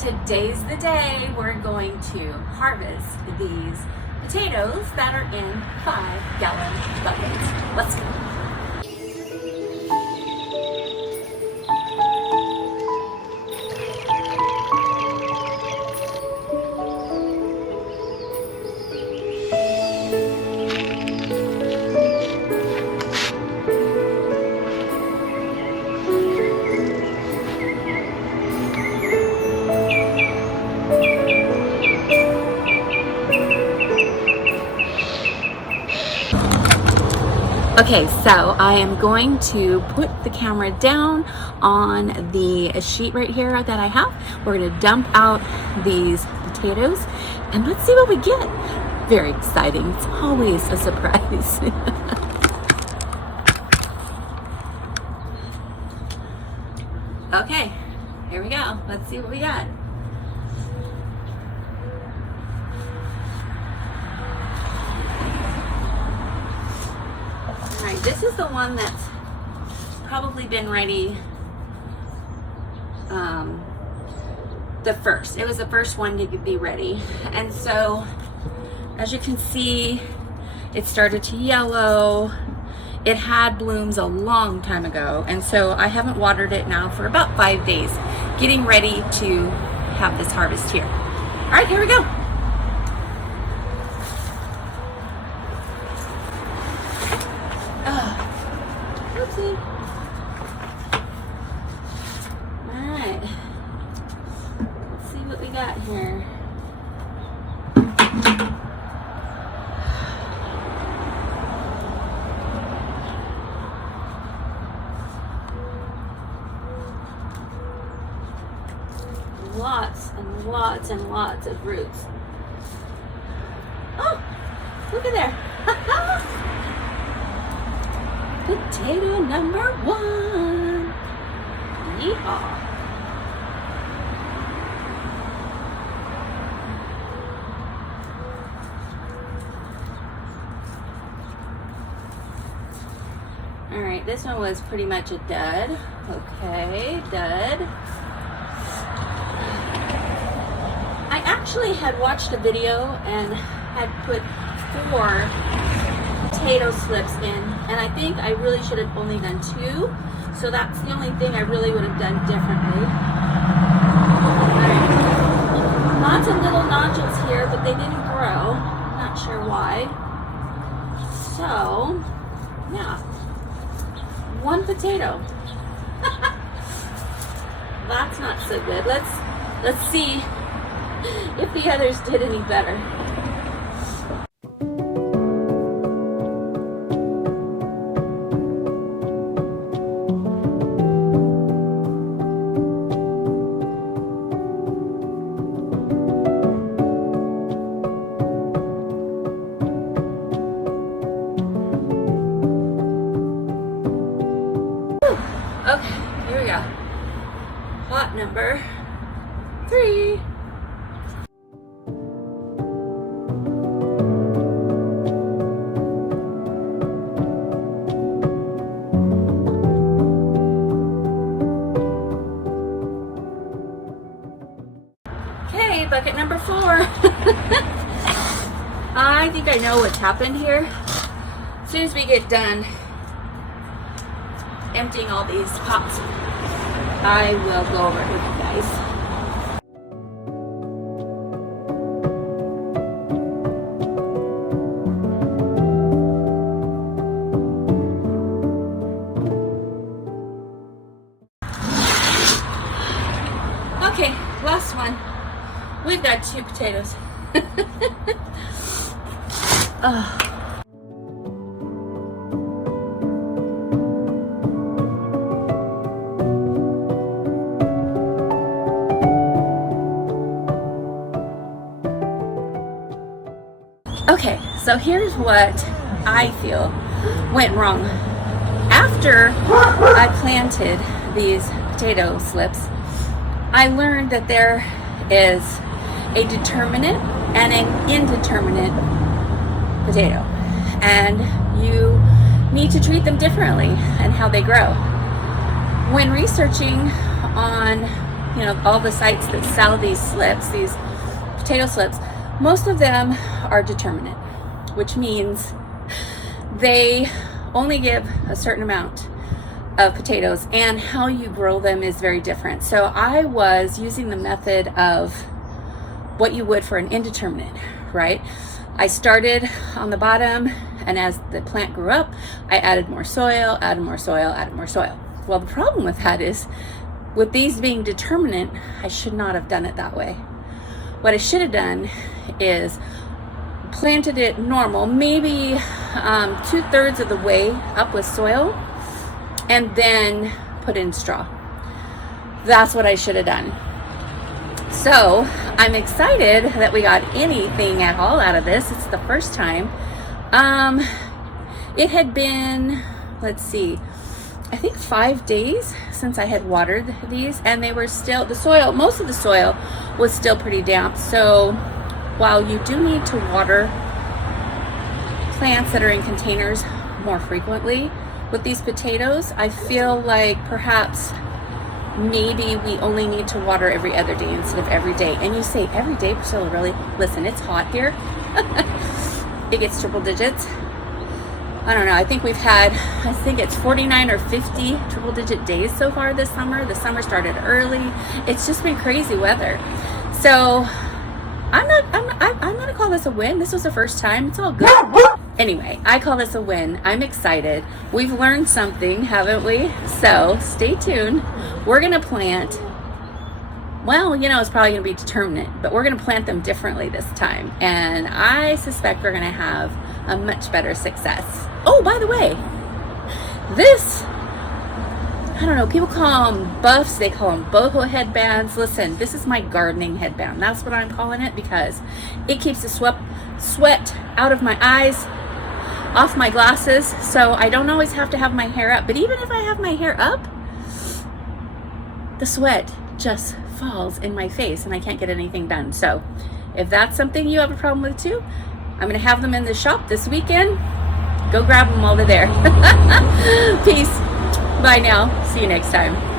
Today's the day we're going to harvest these potatoes that are in 5-gallon buckets. Let's go. Okay, so I am going to put the camera down on the sheet right here that I have. We're going to dump out these potatoes and let's see what we get. Very exciting. It's always a surprise. Okay, here we go. Let's see what we got. Alright, this is the one that's probably been ready the first. It was the first one to be ready. And so, as you can see, it started to yellow. It had blooms a long time ago. And so I haven't watered it now for about 5 days, getting ready to have this harvest here. Alright, here we go. Oopsie. Alright. Let's see what we got here. Lots and lots and lots of roots. Oh, look at there. Potato number 1. Yeehaw. All right, this one was pretty much a dud. Okay, dud. I actually had watched a video and had put 4 potato slips in, and I think I really should have only done 2, so that's the only thing I really would have done differently. Right. Lots of little nodules here, but they didn't grow. Not sure why. So, yeah, 1 potato. That's not so good. Let's see if the others did any better. Okay, here we go. Pot number 3. Okay, bucket number 4. I think I know what's happened here. As soon as we get done emptying all these pots, I will go over it with you guys. Okay, last one. We've got 2 potatoes. Okay, so here's what I feel went wrong. After I planted these potato slips, I learned that there is a determinate and an indeterminate potato, and you need to treat them differently and how they grow. When researching on you know, all the sites that sell these slips, these potato slips, most of them are determinate, which means they only give a certain amount of potatoes, and how you grow them is very different. So I was using the method of what you would for an indeterminate, right? I started on the bottom, and as the plant grew up, I added more soil, added more soil, added more soil. Well, the problem with that is, with these being determinate, I should not have done it that way. What I should have done is planted it normal, maybe 2/3 of the way up with soil, and then put in straw. That's what I should have done. So I'm excited that we got anything at all out of this. It's the first time. It had been, let's see, I think 5 days since I had watered these, and they were still, the soil, most of the soil was still pretty damp. So while you do need to water plants that are in containers more frequently, with these potatoes, I feel like perhaps maybe we only need to water every other day instead of every day. And you say, every day, Priscilla, really? Listen, it's hot here. It gets triple digits. I don't know, I think we've had, I think it's 49 or 50 triple digit days so far this summer. The summer started early. It's just been crazy weather. So I'm gonna call this a win. This was the first time. It's all good. Anyway, I call this a win. I'm excited. We've learned something, haven't we? So stay tuned. We're gonna plant, well, you know, it's probably gonna be determinate, but we're gonna plant them differently this time. And I suspect we're gonna have a much better success. Oh, by the way, this, I don't know, people call them buffs, they call them boho headbands. Listen, this is my gardening headband. That's what I'm calling it, because it keeps the sweat out of my eyes, off my glasses, so I don't always have to have my hair up. But even if I have my hair up, the sweat just falls in my face and I can't get anything done. So if that's something you have a problem with too, I'm gonna have them in the shop this weekend. Go grab them while they're there. Peace. Bye now. See you next time.